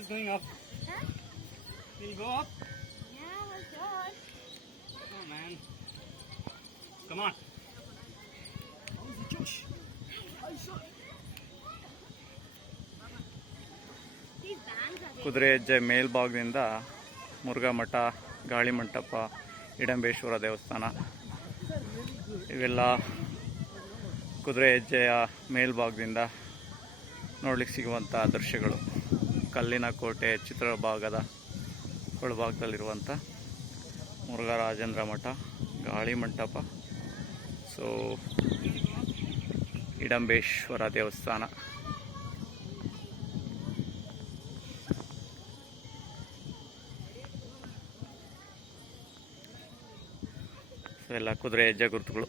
just going up. Huh? We'll go up. Yeah, we're good. Oh man. Come on. How's the Josh? These bands are ಕುದುರೆ ಹೆಜ್ಜೆ ಮೇಲ್ಭಾಗದಿಂದ ಮುರುಘಾ ಮಠ, ಗಾಳಿ ಮಂಟಪ, ಹಿಡಂಬೇಶ್ವರ ದೇವಸ್ಥಾನ ಇವೆಲ್ಲ ಕುದುರೆ ಹೆಜ್ಜೆಯ ಮೇಲ್ಭಾಗದಿಂದ ನೋಡ್ಲಿಕ್ಕೆ ಸಿಗುವಂಥ ದೃಶ್ಯಗಳು. ಕಲ್ಲಿನ ಕೋಟೆ ಚಿತ್ರಭಾಗದ ಒಳಭಾಗದಲ್ಲಿರುವಂಥ ಮುರುಘರಾಜೇಂದ್ರ ಮಠ, ಗಾಳಿ ಮಂಟಪ, ಸೊ ಹಿಡಂಬೇಶ್ವರ ದೇವಸ್ಥಾನ. ಸೊ ಎಲ್ಲ ಕುದುರೆ ಹೆಜ್ಜೆ ಗುರುತುಗಳು.